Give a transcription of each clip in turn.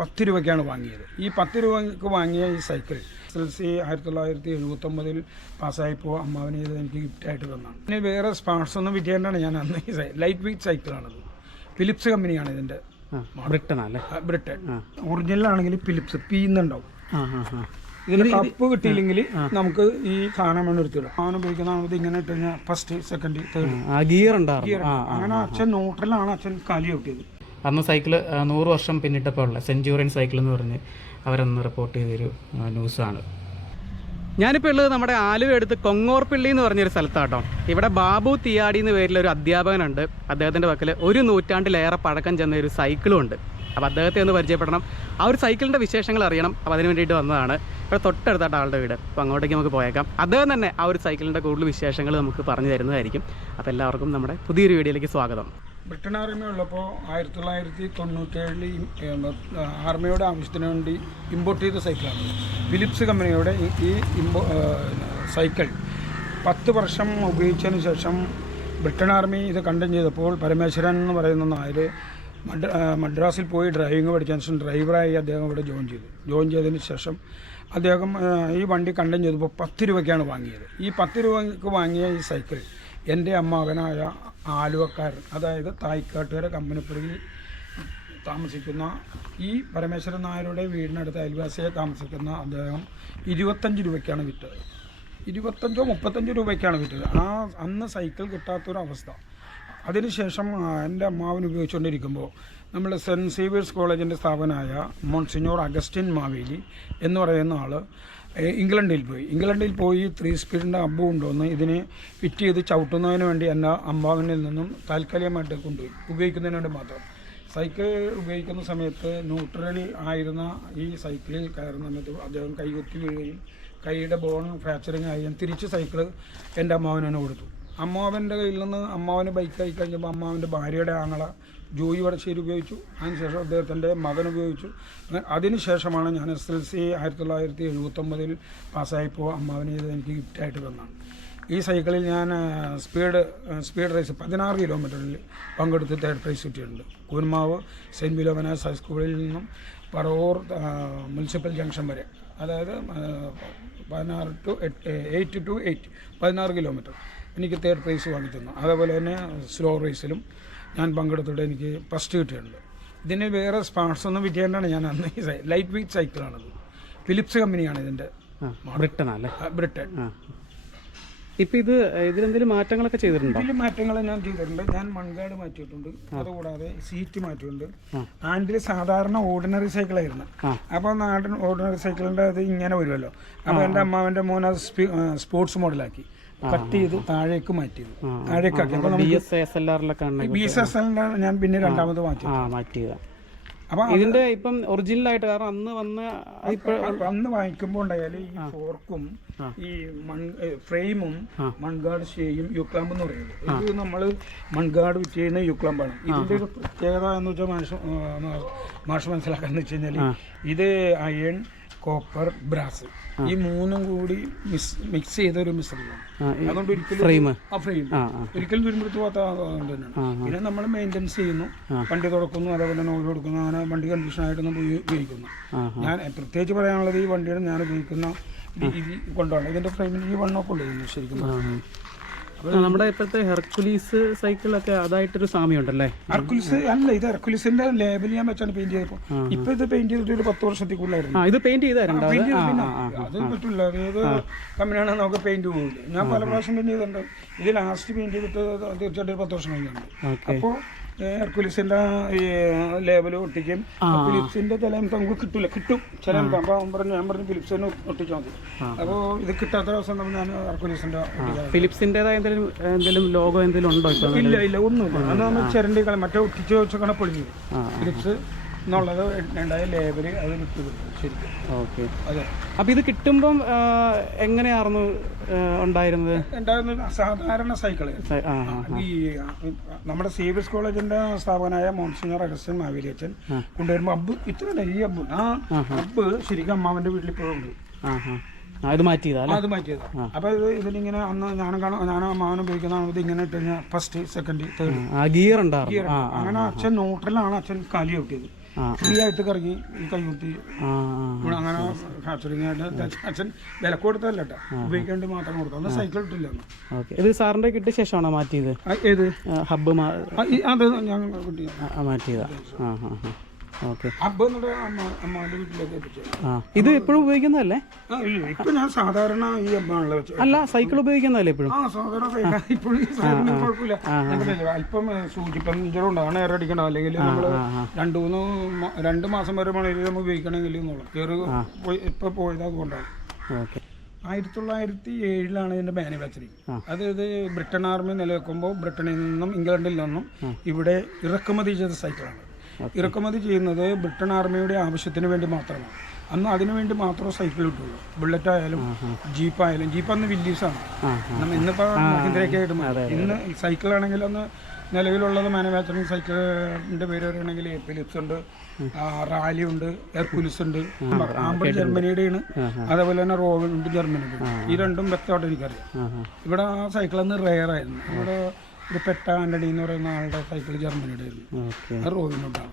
പത്ത് രൂപയ്ക്കാണ് വാങ്ങിയത്. ഈ പത്ത് രൂപയ്ക്ക് വാങ്ങിയ ഈ സൈക്കിൾ എസ് എൽ സി ആയിരത്തി തൊള്ളായിരത്തി എഴുപത്തൊമ്പതിൽ പാസ്സായപ്പോൾ അമ്മാവിന് ഇത് എനിക്ക് ഗിഫ്റ്റായിട്ട് തന്നാണ് പിന്നെ വേറെ സ്പാർട്സ് ഒന്നും വിറ്റേണ്ടാണ് ഞാൻ അന്ന് ഈ ലൈറ്റ് വെയിറ്റ് സൈക്കിളാണത്. ഫിലിപ്സ് കമ്പനിയാണ് ഇതിന്റെ അല്ലേ ബ്രിട്ടൻ ഒറിജിനൽ ആണെങ്കിൽ ഫിലിപ്സ് പി എന്നുണ്ടാവും. ഇതിന് കപ്പ് കിട്ടിയില്ലെങ്കിൽ നമുക്ക് ഈ സാധനം വേണം എടുത്തിടും. അവൻ ഉപയോഗിക്കുന്നതാണ് ഇങ്ങനെ ഇട്ട് കഴിഞ്ഞാൽ ഫസ്റ്റ് സെക്കൻഡ് തേർഡ് ഗിയർ ഉണ്ടാകും അങ്ങനെ അച്ഛൻ ന്യൂട്രലാണ് അച്ഛൻ കാലി ഔട്ടിയത്. അന്ന് സൈക്കിൾ നൂറ് വർഷം പിന്നിട്ടപ്പോൾ ഉള്ള സെഞ്ചുറിയൻ സൈക്കിൾ എന്ന് പറഞ്ഞ് അവരന്ന് റിപ്പോർട്ട് ചെയ്തൊരു ന്യൂസാണ് ഞാനിപ്പോൾ ഉള്ളത് നമ്മുടെ ആലുവ എടുത്ത് കൊങ്ങോർപ്പിള്ളി എന്ന് പറഞ്ഞൊരു സ്ഥലത്താട്ടോ. ഇവിടെ ബാബു തിയാടി എന്ന ഒരു അധ്യാപകനുണ്ട്. അദ്ദേഹത്തിന്റെ പക്കൽ ഒരു നൂറ്റാണ്ടിലേറെ പഴക്കം ചെന്ന ഒരു സൈക്കിളും ഉണ്ട്. അപ്പോൾ അദ്ദേഹത്തെ ഒന്ന് പരിചയപ്പെടണം. ആ ഒരു സൈക്കിളിന്റെ വിശേഷങ്ങൾ അറിയണം. അപ്പോൾ അതിന് വേണ്ടിയിട്ട് വന്നതാണ്. ഇവിടെ തൊട്ടടുത്തായിട്ട് ആളുടെ വീട്. അപ്പോൾ അങ്ങോട്ടേക്ക് നമുക്ക് പോയേക്കാം. അദ്ദേഹം തന്നെ ആ ഒരു സൈക്കിളിന്റെ കൂടുതൽ വിശേഷങ്ങൾ നമുക്ക് പറഞ്ഞു തരുന്നതായിരിക്കും. അപ്പോൾ എല്ലാവർക്കും നമ്മുടെ പുതിയൊരു വീഡിയോയിലേക്ക് സ്വാഗതം. ബ്രിട്ടൻ ആർമി ഉള്ളപ്പോൾ ആയിരത്തി തൊള്ളായിരത്തി തൊണ്ണൂറ്റേഴിൽ ആർമിയുടെ ആവശ്യത്തിന് വേണ്ടി ഇമ്പോർട്ട് ചെയ്ത സൈക്കിളാണ് ഫിലിപ്സ് കമ്പനിയുടെ ഈ- ഇമ്പോ സൈക്കിൾ പത്ത് വർഷം ഉപയോഗിച്ചതിന് ശേഷം ബ്രിട്ടൻ ആർമി ഇത് കണ്ടം ചെയ്തപ്പോൾ പരമേശ്വരൻ എന്ന് പറയുന്ന നായർ മദ്രാസിൽ പോയി ഡ്രൈവിംഗ് പഠിക്കാൻ ശേഷം ഡ്രൈവറായി അദ്ദേഹം ഇവിടെ ജോയിൻ ചെയ്തു. ജോയിൻ ചെയ്തതിന് ശേഷം അദ്ദേഹം ഈ വണ്ടി കണ്ടം ചെയ്തപ്പോൾ പത്ത് രൂപയ്ക്കാണ് വാങ്ങിയത്. ഈ പത്ത് രൂപയ്ക്ക് വാങ്ങിയ ഈ സൈക്കിൾ എന്റെ അമ്മാവനായ ആലുവക്കാരൻ അതായത് തായ്ക്കാട്ടുകര കമ്പനിപ്പുറയിൽ താമസിക്കുന്ന ഈ പരമേശ്വരൻ നായരുടെ വീടിനടുത്ത് അയൽവാസിയെ താമസിക്കുന്ന അദ്ദേഹം ഇരുപത്തഞ്ച് രൂപയ്ക്കാണ് വിറ്റത്. ഇരുപത്തഞ്ചോ മുപ്പത്തഞ്ചോ രൂപയ്ക്കാണ് വിറ്റത്. ആ അന്ന് സൈക്കിൾ കിട്ടാത്തൊരവസ്ഥ. അതിനുശേഷം എന്റെ അമ്മാവൻ ഉപയോഗിച്ചുകൊണ്ടിരിക്കുമ്പോൾ നമ്മൾ സെന്റ് സേവിയേഴ്സ് കോളേജിന്റെ സ്ഥാപനമായ മോൺസിനോർ അഗസ്റ്റിൻ മാവേലി എന്ന് പറയുന്ന ആൾ ഇംഗ്ലണ്ടിൽ പോയി. ഇംഗ്ലണ്ടിൽ പോയി ത്രീ സ്പീഡിന്റെ അമ്പ് കൊണ്ടുവന്ന് ഇതിനെ ഫിറ്റ് ചെയ്ത് ചവിട്ടുന്നതിന് വേണ്ടി എന്നെ അമ്മാവനിൽ നിന്നും താൽക്കാലികമായിട്ട് കൊണ്ടുപോയി. ഉപയോഗിക്കുന്നതിന് വേണ്ടി മാത്രം. സൈക്കിൾ ഉപയോഗിക്കുന്ന സമയത്ത് ന്യൂട്രലിൽ ആയിരുന്ന ഈ സൈക്കിളിൽ കയറുന്ന സമയത്ത് അദ്ദേഹം കൈകുത്തി വീഴുകയും കൈയുടെ ബോൺ ഫ്രാക്ചറിങ് ആയി തിരിച്ച് സൈക്കിൾ എന്റെ അമ്മാവനെ കൊടുത്തു. അമ്മാവന്റെ കയ്യിൽ നിന്ന് അമ്മാവന് ബൈക്ക് ആയി കഴിഞ്ഞപ്പോൾ അമ്മാവന്റെ ഭാര്യയുടെ ആങ്ങള ജോയി വടശ്ശേരി ഉപയോഗിച്ചു. അതിനുശേഷം അദ്ദേഹത്തിന്റെ മകൻ ഉപയോഗിച്ചു. അതിനുശേഷമാണ് ഞാൻ എസ് എൽ സി ആയിരത്തി തൊള്ളായിരത്തി എഴുപത്തൊമ്പതിൽ പാസ്സായപ്പോൾ അമ്മാവന് ഇത് എനിക്ക് ഗിഫ്റ്റായിട്ട് തന്നാണ് ഈ സൈക്കിളിൽ ഞാൻ സ്പീഡ് സ്പീഡ് റേസ് പതിനാറ് കിലോമീറ്ററിൽ പങ്കെടുത്ത് തേർഡ് പ്രൈസ് കിട്ടിയിട്ടുണ്ട്. കൂന്മാവ് സെന്റ് ബിലോമനാസ് ഹൈസ്കൂളിൽ നിന്നും പറവൂർ മുനിസിപ്പൽ ജംഗ്ഷൻ വരെ. അതായത് പതിനാറ് ടു എയ്റ്റ് ടു എയ്റ്റ് പതിനാറ് കിലോമീറ്റർ എനിക്ക് തേർഡ് പ്രൈസ് വാങ്ങി തന്നു. അതേപോലെ തന്നെ സ്ലോ റേസിലും ഞാൻ പങ്കെടുത്തിട്ട് എനിക്ക് ഫസ്റ്റ് കിട്ടിയിട്ടുണ്ട്. ഇതിന് വേറെ സ്പാർട്സ് ഒന്നും വിറ്റേണ്ടാണ് ഞാൻ അന്ന് ലൈറ്റ് വെയിറ്റ് സൈക്കിളാണത് ഫിലിപ്സ് കമ്പനിയാണ് ഇതിന്റെ അല്ലേ ബ്രിട്ടൻ ആ ഇപ്പം ഇത് ഇതിലെന്തെങ്കിലും മാറ്റങ്ങളൊക്കെ ചെയ്തിട്ടുണ്ട്? ഇതിൽ മാറ്റങ്ങൾ ഞാൻ ചെയ്തിട്ടുണ്ട്. ഞാൻ മൺഗാർഡ് മാറ്റിയിട്ടുണ്ട്. അതുകൂടാതെ സീറ്റ് മാറ്റിയിട്ടുണ്ട്. ആൻഡിൽ സാധാരണ ഓർഡിനറി സൈക്കിളായിരുന്നു ആയിരുന്നു. അപ്പോൾ നാടൻ ഓർഡിനറി സൈക്കിളിന്റെ അത് ഇങ്ങനെ വരുമല്ലോ. അപ്പോൾ എന്റെ അമ്മാവന്റെ മോൻ അത് സ്പോർട്സ് മോഡലാക്കി കട്ട് ചെയ്ത് താഴേക്ക് മാറ്റിയത്. താഴേക്ക് അപ്പോൾ ബി എസ് എസ് എൽ ആറിലൊക്കെ ബി എസ് എസ് എല്ലിന്റെ ഞാൻ പിന്നെ രണ്ടാമത് മാറ്റി മാറ്റിയതാ. അപ്പോൾ ഇതിന്റെ ഇപ്പം ഒറിജിനൽ ആയിട്ട് കാരണം അന്ന് വന്ന് അന്ന് വാങ്ങിക്കുമ്പോൾ ഉണ്ടായാൽ ഈ ഫോർക്കും ഈ മൺ ഫ്രെയിമും മൺഗാർഡ് ചെയ്യും യുക്ലാമ്പ് എന്ന് പറയുന്നത്. ഇത് നമ്മൾ മൺഗാർഡ് വിറ്റ് ചെയ്യുന്ന യുക്ലാമ്പാണ്. ഇതിന്റെ ഒരു പ്രത്യേകത എന്ന് വെച്ചാൽ മനുഷ്യ മാഷ് മനസ്സിലാക്കാന്ന് വെച്ച് കഴിഞ്ഞാൽ ഇത് അയൺ കോപ്പർ ബ്രാസ് ഈ മൂന്നും കൂടി മിക്സ് ചെയ്ത ഒരു മിശ്രിതമാണ് അതുകൊണ്ട് ഒരിക്കലും ആ ഫ്രെയിം ഒരിക്കലും തുരുമ്പെടുത്ത് പോകാത്ത അതുകൊണ്ട് തന്നെയാണ്. പിന്നെ നമ്മൾ മെയിന്റെനൻസ് ചെയ്യുന്നു. വണ്ടി തുറക്കുന്നു അതേപോലെ തന്നെ ഓയിൽ കൊടുക്കുന്നു അങ്ങനെ വണ്ടി കണ്ടീഷൻ നമ്മൾ ഉപയോഗിക്കുന്നു. ഞാൻ പ്രത്യേകിച്ച് പറയാനുള്ളത് ഈ വണ്ടിയുടെ ഞാൻ ഉപയോഗിക്കുന്ന രീതി കൊണ്ടാണ്. ഇതിന്റെ ഫ്രെയിമിൽ ഈ വണ്ണൊക്കെ ഉണ്ട് ശരിക്കും നമ്മുടെ ഇപ്പോഴത്തെ ഹെർക്കുലീസ് സൈക്കിൾ ഒക്കെ അതായിട്ടൊരു സാമ്യമുണ്ടല്ലേ? ഹെർക്കുലീസ് അല്ല ഇത് ഹെർക്കുലീസിന്റെ ലേബൽ ഞാൻ വെച്ചാണ് പെയിന്റ് ചെയ്തപ്പോ ഇപ്പൊ ഇത് പെയിന്റ് ചെയ്തിട്ട് ഒരു പത്ത് വർഷത്തിൽ കൂടുതലായിരുന്നു. ആ ഇത് പെയിന്റ് ചെയ്തായിരുന്നു? അത്? പറ്റില്ല. ഏത് കമ്പനിയാണ് നമുക്ക് പെയിന്റ് പോകില്ല ഞാൻ പല പ്രാവശ്യം പെയിന്റ് ചെയ്തിട്ടുണ്ട്. ഇത് ലാസ്റ്റ് പെയിന്റ് ചെയ്തിട്ട് തീർച്ചയായിട്ടും ഒരു പത്ത് വർഷം കഴിഞ്ഞിട്ടുണ്ട്. അപ്പോ അപ്പോൾ ഹെർക്കുലിസിന്റെ ഈ ലേബൽ ഒട്ടിക്കും. ഫിലിപ്സിന്റെ ചില നമുക്ക് കിട്ടില്ല കിട്ടും. ചില അപ്പോൾ അവൻ പറഞ്ഞു ഞാൻ പറഞ്ഞു ഫിലിപ്സിന് ഒട്ടിച്ചാൽ മതി. അപ്പോൾ ഇത് കിട്ടാത്ത ദിവസം നമ്മൾ ഞാൻ ഹെർക്കുലിസിന്റെ ഫിലിപ്സിന്റേതായ എന്തെങ്കിലും എന്തെങ്കിലും ലോഗോ എന്തെങ്കിലും ഉണ്ടോ ഇല്ല ഇല്ല ഒന്നുമില്ല. അത് നമ്മൾ ചിരണ്ടി മറ്റേ ഒട്ടിച്ച് വെച്ചൊക്കെ പൊളിഞ്ഞു. ഫിലിപ്സ് എന്നുള്ളത് ഉണ്ടായ ലേബർ അത് വിട്ടു ശരിക്കും. ഓക്കെ. അതെ. അപ്പൊ ഇത് കിട്ടുമ്പം എങ്ങനെയായിരുന്നു ഉണ്ടായിരുന്നത് ഉണ്ടായിരുന്നത്? ഉണ്ടായിരുന്ന സാധാരണ സൈക്കിൾ ഈ ആ സി ഈ എസ് നമ്മുടെ കോളേജിന്റെ സ്ഥാപനമായ മോൺസിഞ്ഞർ അഗസ്റ്റൻ മാവേലിയച്ചൻ കൊണ്ടുവരുമ്പോൾ അബ്ബ് ഇത്ര ഈ അബ്ബ്. ആ അബ്ബ് ശരിക്കും അമ്മാവന്റെ വീട്ടിൽ ഇപ്പോഴും ഉണ്ട് ഇത് മാറ്റിയതാ അത് മാറ്റിയത്. അപ്പൊ ഇത് ഇതിലിങ്ങനെ അന്ന് ഞാനും കാണും ഞാനും അമ്മാവനും ഉപയോഗിക്കുന്നതാണ് ഇത് ഇങ്ങനെ ഇട്ട് കഴിഞ്ഞാൽ ഫസ്റ്റ് സെക്കൻഡ് തേർഡ് ഗിയർ ഉണ്ടാവും അങ്ങനെ അച്ഛൻ ന്യൂട്രലാണ് അച്ഛൻ കാലി ഔട്ടിയത്. ആ. ഫ്രീ ആയിട്ട് കറങ്ങി കൈകുത്തി ഇവിടെ അങ്ങനെ ഹാച്ചറിങ് അച്ഛൻ വില കൊടുത്തല്ല കേട്ടോ. ഉപയോഗിക്കേണ്ടി മാത്രം കൊടുത്തു. അന്ന് സൈക്കിൾ ഇട്ടില്ല. ഇത് സാറിന്റെ കിട്ടിയ ശേഷമാണോ മാറ്റിയത്? ഏത്? ഹബ്ബ് ഈ- അത് ആ, മാറ്റിയതാ. ആ ആ ആ. ഓക്കെ. ഇത് എപ്പോഴും ഉപയോഗിക്കുന്നതല്ലേ? ഇപ്പൊ ഞാൻ സാധാരണ ഈ അബ്ബാണല്ലോ അല്ല സൈക്കിൾ ഉപയോഗിക്കുന്നതല്ലേ എപ്പോഴും? സാധാരണ ഇപ്പോഴും കുഴപ്പമില്ല. അല്പം സൂചി പഞ്ചറും ഉണ്ടാണ് എയർ അടിക്കണം അല്ലെങ്കിൽ നമ്മൾ രണ്ട് മൂന്ന് രണ്ട് മാസം വരെ മണിയിൽ നമ്മൾ ഉപയോഗിക്കണമെങ്കിൽ പോയി ഇപ്പൊ പോയത് അതുകൊണ്ടാണ്. ഓക്കെ. ആയിരത്തി തൊള്ളായിരത്തി ഏഴിലാണ് ഇതിന്റെ മാനുഫാക്ചറിങ് അതായത് ബ്രിട്ടൻ ആർമി നിലനിൽക്കുമ്പോൾ ബ്രിട്ടനിൽ നിന്നും ഇംഗ്ലണ്ടിൽ നിന്നും ഇവിടെ ഇറക്കുമതി ചെയ്ത സൈക്കിളാണ്. ഇറക്കുമതി ചെയ്യുന്നത് ബ്രിട്ടൻ ആർമിയുടെ ആവശ്യത്തിന് വേണ്ടി മാത്രമാണ്. അന്ന് അതിനു വേണ്ടി മാത്രം സൈക്കിൾ കിട്ടുള്ളൂ. ബുള്ളറ്റ് ആയാലും ജീപ്പ് ആയാലും. ജീപ്പ് അന്ന് വില്ലീസാണ് ഇന്നിപ്പോൾ മഹീന്ദ്രയൊക്കെ ആയിട്ട് മാറി. ഇന്ന് സൈക്കിൾ ആണെങ്കിൽ അന്ന് നിലവിലുള്ളത് മാനുഫാക്ചറിങ് സൈക്കിളിന്റെ പേര് പറയുകയാണെങ്കിൽ ഫിലിപ്സ് ഉണ്ട് റാലി ഉണ്ട് എർക്കുലിസ് ഉണ്ട്. ആംബർ ജർമ്മനിയുടെയാണ്. അതേപോലെ തന്നെ റോവൻ ഉണ്ട് ജർമ്മനിയുടെ ഈ രണ്ടും വ്യക്തമായിട്ട് എനിക്കറിയാം. ഇവിടെ ആ സൈക്കിൾ അന്ന് റെയർ ആയിരുന്നു ഇവിടെ ഒരു പെട്ട ആന്റണി എന്ന് പറയുന്ന ആളുടെ സൈക്കിൾ ജർമ്മനിയുടെ ആയിരുന്നു അത് ആ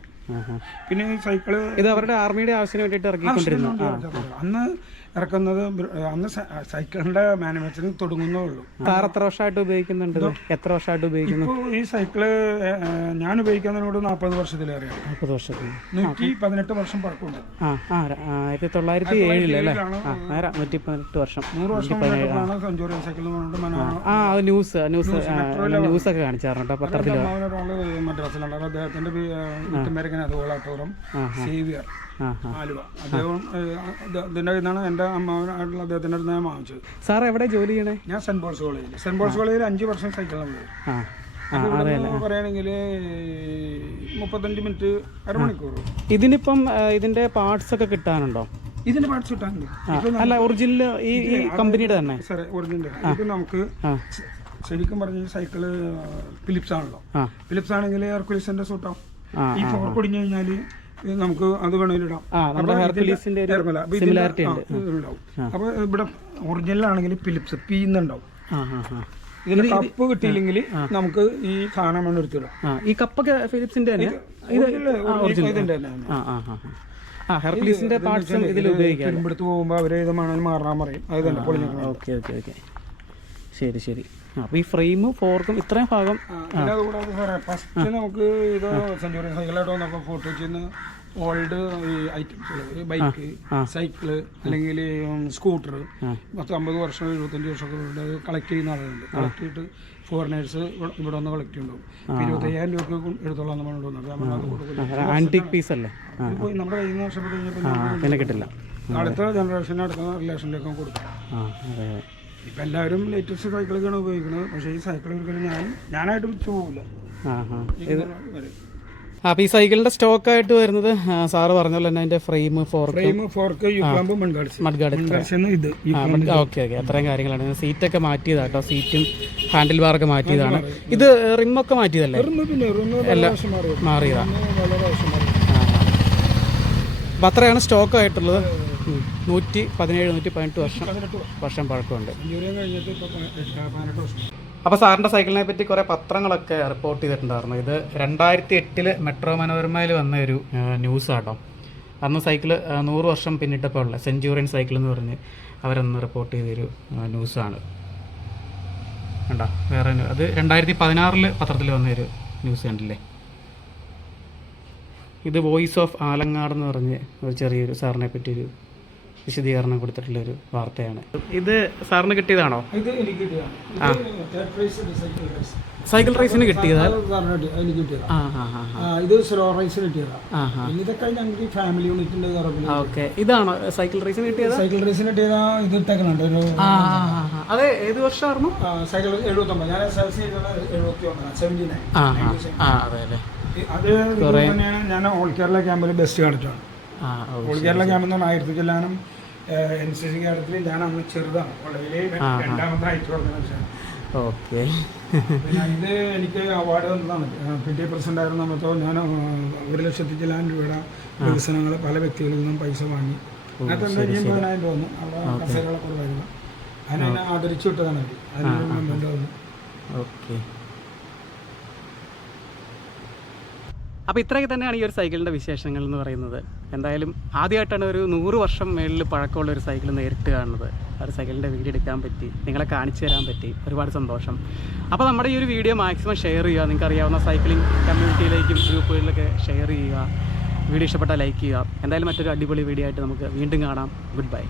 പിന്നെ ഈ സൈക്കിൾ ഇത് അവരുടെ ആർമിയുടെ ആവശ്യത്തിന് വേണ്ടിയിട്ട് ഇറക്കിക്കൊണ്ടിരുന്നു ആ അന്ന് ഇറക്കുന്നത് അന്ന് സൈക്കിളിന്റെ മാനുഫാക്ചറിങ് തുടങ്ങുന്നേ ഉള്ളൂ സാർ എത്ര വർഷമായിട്ട് ഉപയോഗിക്കുന്നുണ്ട്? എത്ര വർഷമായിട്ട് ഉപയോഗിക്കുന്നു? ഈ സൈക്കിൾ ഞാൻ ഉപയോഗിക്കുന്നതിനോട് നാൽപ്പത് വർഷത്തിലേറെയാണ് നാൽപ്പത് വർഷത്തിൽ നൂറ്റി പതിനെട്ട് വർഷം പഴക്കമുണ്ട്. ആയിരത്തി തൊള്ളായിരത്തി ഏഴിലല്ലേ ഏഴിലാണ്. നൂറ്റി പതിനെട്ട് വർഷം. നൂറ് വർഷം സെഞ്ചുറി സൈക്കിൾ ആ ന്യൂസ് ന്യൂസ് ന്യൂസ് ഒക്കെ കാണിച്ചായിരുന്നു കേട്ടോ പത്രത്തിൽ മദ്രാസിലുണ്ട്. അദ്ദേഹത്തിന്റെ അതുപോലെ സേവിയർ. ആലുവ. അദ്ദേഹം അത് നിന്നാണ് എന്റെ അമ്മാവനായിട്ടുള്ള അദ്ദേഹത്തിന്റെ അടുത്ത് ഞാൻ വാങ്ങിച്ചത്. സാർ എവിടെ ജോലി ചെയ്യണേ? ഞാൻ സെന്റ് പോൾസ് കോളേജിൽ സെന്റ് പോൾസ് കോളേജിൽ അഞ്ച് വർഷം സൈക്കിളാണ് പറയുകയാണെങ്കിൽ മുപ്പത്തഞ്ച് മിനിറ്റ് അരമണിക്കൂർ ഇതിനിപ്പം ഇതിന്റെ പാർട്സ് ഒക്കെ കിട്ടാനുണ്ടോ? ഇതിന്റെ പാർട്സ് കിട്ടാനുണ്ട്. അല്ല ഒറിജിനൽ ഈ കമ്പനിയുടെ തന്നെ. സാറേ ഒറിജിനൽ ഇത് നമുക്ക് ശരിക്കും പറഞ്ഞ സൈക്കിൾ ഫിലിപ്സ് ആണല്ലോ. ഫിലിപ്സ് ആണെങ്കിൽ ഹെർക്കുലിസിന്റെ സൂട്ടാവും ഈ ഫോർ കൊടിഞ്ഞു കഴിഞ്ഞാൽ നമുക്ക് അത് വേണമെങ്കിൽ ഇടാം. സിമിലാരിറ്റി ഉണ്ട്. അപ്പൊ ഇവിടെ ഒറിജിനൽ ആണെങ്കിൽ ഫിലിപ്സ് പി ആ ഇതിന് കപ്പ് കിട്ടിയില്ലെങ്കിൽ നമുക്ക് ഈ സാധനം വേണം എടുത്തിടാം ഈ കപ്പൊക്കെ ഫിലിപ്സിന്റെ തന്നെ? ഇതിന്റെ ഹെർക്കുലീസിന്റെ പാർട്സും ഇതിൽ ഉപയോഗിക്കാം എടുത്ത് പോകുമ്പോൾ അവർ ഇത് മണൽ മാറാൻ പറയും. അത് തന്നെ പൊളിഞ്ഞു ഓക്കെ ഓക്കെ ഓക്കെ. ശരി ശരി. അപ്പോൾ ഈ ഫ്രെയിമും ഫോർക്കും ഇത്രയും ഭാഗം പിന്നെ അതുകൂടാതെ സാറേ ഫസ്റ്റ് നമുക്ക് ഇത് സെഞ്ചുറി സൈക്കിളായിട്ട് വന്നപ്പോൾ ഫോട്ടോ ചെയ്യുന്ന ഓൾഡ് ഈ ഐറ്റംസ് ബൈക്ക് സൈക്കിൾ അല്ലെങ്കിൽ സ്കൂട്ടർ പത്ത് അമ്പത് വർഷം എഴുപത്തഞ്ച് വർഷമൊക്കെ കളക്ട് ചെയ്യുന്ന ആളുകളുണ്ട്. കളക്ട് ചെയ്തിട്ട് ഫോറിനേഴ്സ് ഇവിടെ വന്ന് കളക്ട് ചെയ്യുന്നുണ്ടാവും ഇപ്പൊ ഇരുപത്തയ്യായിരം രൂപയ്ക്ക് എടുത്തോളാം നമ്മൾ കൊണ്ടുവന്നത് പീസ് അല്ലേ? നമ്മുടെ കയ്യിൽ നിന്ന് പിന്നെ കിട്ടില്ല. അടുത്ത ജനറേഷന് അടുത്ത റിലേഷനിലേക്ക് കൊടുക്കും. ഇപ്പം എല്ലാവരും ലേറ്റസ്റ്റ് സൈക്കിളൊക്കെയാണ് ഉപയോഗിക്കുന്നത്. പക്ഷേ ഈ സൈക്കിൾ ഒരിക്കലും ഞാൻ ഞാനായിട്ട് വിളിച്ചു പോകില്ല അപ്പോൾ ഈ സ്റ്റോക്ക് ആയിട്ട് വരുന്നത് സാറ് പറഞ്ഞ പോലെ തന്നെ അതിന്റെ ഫ്രെയിം ഫോർക്ക് ഫ്രെയിം ഇത് ഓക്കെ ഓക്കെ അത്രയും കാര്യങ്ങളാണ്. സീറ്റൊക്കെ മാറ്റിയതാണ് കേട്ടോ സീറ്റും ഹാൻഡിൽ ബാറൊക്കെ മാറ്റിയതാണ്. ഇത് റിമൊക്കെ മാറ്റിയതല്ലേ? മാറിയതാ. അപ്പം അത്രയാണ് സ്റ്റോക്ക് ആയിട്ടുള്ളത്. നൂറ്റി പതിനേഴ് നൂറ്റി പതിനെട്ട് വർഷം വർഷം. പഴക്കമുണ്ട്. അപ്പോൾ സാറിന്റെ സൈക്കിളിനെ പറ്റി കുറേ പത്രങ്ങളൊക്കെ റിപ്പോർട്ട് ചെയ്തിട്ടുണ്ടായിരുന്നു. ഇത് രണ്ടായിരത്തി എട്ടിൽ മെട്രോ മനോരമയിൽ വന്ന ഒരു ന്യൂസ് ആട്ടോ. അന്ന് സൈക്കിൾ നൂറ് വർഷം പിന്നിട്ടപ്പോൾ ഉള്ള സെഞ്ചുറിയൻ സൈക്കിൾ എന്ന് പറഞ്ഞ് അവരന്ന് റിപ്പോർട്ട് ചെയ്തൊരു ന്യൂസാണ് കണ്ടോ? വേറെ അത് രണ്ടായിരത്തി പതിനാറിൽ പത്രത്തിൽ വന്നൊരു ന്യൂസ് കണ്ടില്ലേ? ഇത് വോയിസ് ഓഫ് ആലങ്ങാട് എന്ന് പറഞ്ഞ് ഒരു ചെറിയൊരു സാറിനെ പറ്റിയൊരു വിശദീകരണം കൊടുത്തിട്ടുള്ളൊരു വാർത്തയാണ്. ഇത് സാറിന് കിട്ടിയതാണോ? ഇത് എനിക്ക് സൈക്കിൾ റൈസിന് സൈക്കിൾ റേസിന് കിട്ടിയതാ. എനിക്ക് ഇത് സ്ലോ റേസിന് കിട്ടിയതാണ് ആ ആ ഇതൊക്കെ ഞങ്ങൾക്ക് ഫാമിലി യൂണിറ്റിന്റെ കറപ്പിൽ ഓക്കെ. ഇതാണോ സൈക്കിൾ റേസിന് കിട്ടിയത്? സൈക്കിൾ റേസിന് കിട്ടിയതാ ഇത് ഇട്ടേക്കുന്നുണ്ട് ഒരു. അതെ ഏത് വർഷമായിരുന്നു? സൈക്കിൾ എഴുപത്തൊമ്പത്. ഞാൻ എസ് എൽ സി എഴുപത്തി ഒമ്പതാണ് സെവന്റി നയൻ ആ ആ ആ അതെ ഞാൻ ഓൾ കേരള ക്യാമ്പിൽ ബെസ്റ്റ് കാണിച്ചാണ് ആ ഓ ഓൾ കേരള ക്യാമ്പ് എന്ന് പറഞ്ഞാൽ ആയിരത്തി ചെല്ലാനും എൻ സി സി കേരളത്തിൽ ഞാൻ അന്ന് ചെറുതാണ് കോളേജിൽ രണ്ടാമത്തെ ഹൈറ്റ് ഓർഗനൈസേഷൻ ഓക്കെ. ഇത് എനിക്ക് അവാർഡ് തന്നതാണ് പി ടി പ്രസിഡന്റ് ആയിരുന്ന. സമയത്തോ ഞാൻ ഒരു ലക്ഷത്തി ചെല്ലാനും രൂപയുടെ വികസനങ്ങൾ പല വ്യക്തികളിൽ നിന്നും പൈസ വാങ്ങി. അതിനകത്ത് വന്നു അവിടെ കസേരകളെ കുറവായിരുന്നു. അതിനെ ആദരിച്ചു വിട്ടതാണ് അതിന് മെമ്പറിന്റെ ഓക്കെ. അപ്പോൾ ഇത്രയൊക്കെ തന്നെയാണ് ഈ ഒരു സൈക്കിളിന്റെ വിശേഷങ്ങൾ എന്ന് പറയുന്നത്. എന്തായാലും ആദ്യമായിട്ടാണ് ഒരു നൂറ് വർഷം മേളിൽ പഴക്കമുള്ള ഒരു സൈക്കിൾ നേരിട്ട് കാണുന്നത്. ആ ഒരു സൈക്കിളിന്റെ വീഡിയോ എടുക്കാൻ പറ്റി നിങ്ങളെ കാണിച്ചു തരാൻ പറ്റി. ഒരുപാട് സന്തോഷം. അപ്പോൾ നമ്മുടെ ഈ ഒരു വീഡിയോ മാക്സിമം ഷെയർ ചെയ്യുക. നിങ്ങൾക്ക് അറിയാവുന്ന സൈക്ലിംഗ് കമ്മ്യൂണിറ്റിയിലേക്കും ഗ്രൂപ്പുകളിലൊക്കെ ഷെയർ ചെയ്യുക. വീഡിയോ ഇഷ്ടപ്പെട്ടാൽ ലൈക്ക് ചെയ്യുക. എന്തായാലും മറ്റൊരു അടിപൊളി വീഡിയോ ആയിട്ട് നമുക്ക് വീണ്ടും കാണാം. Good bye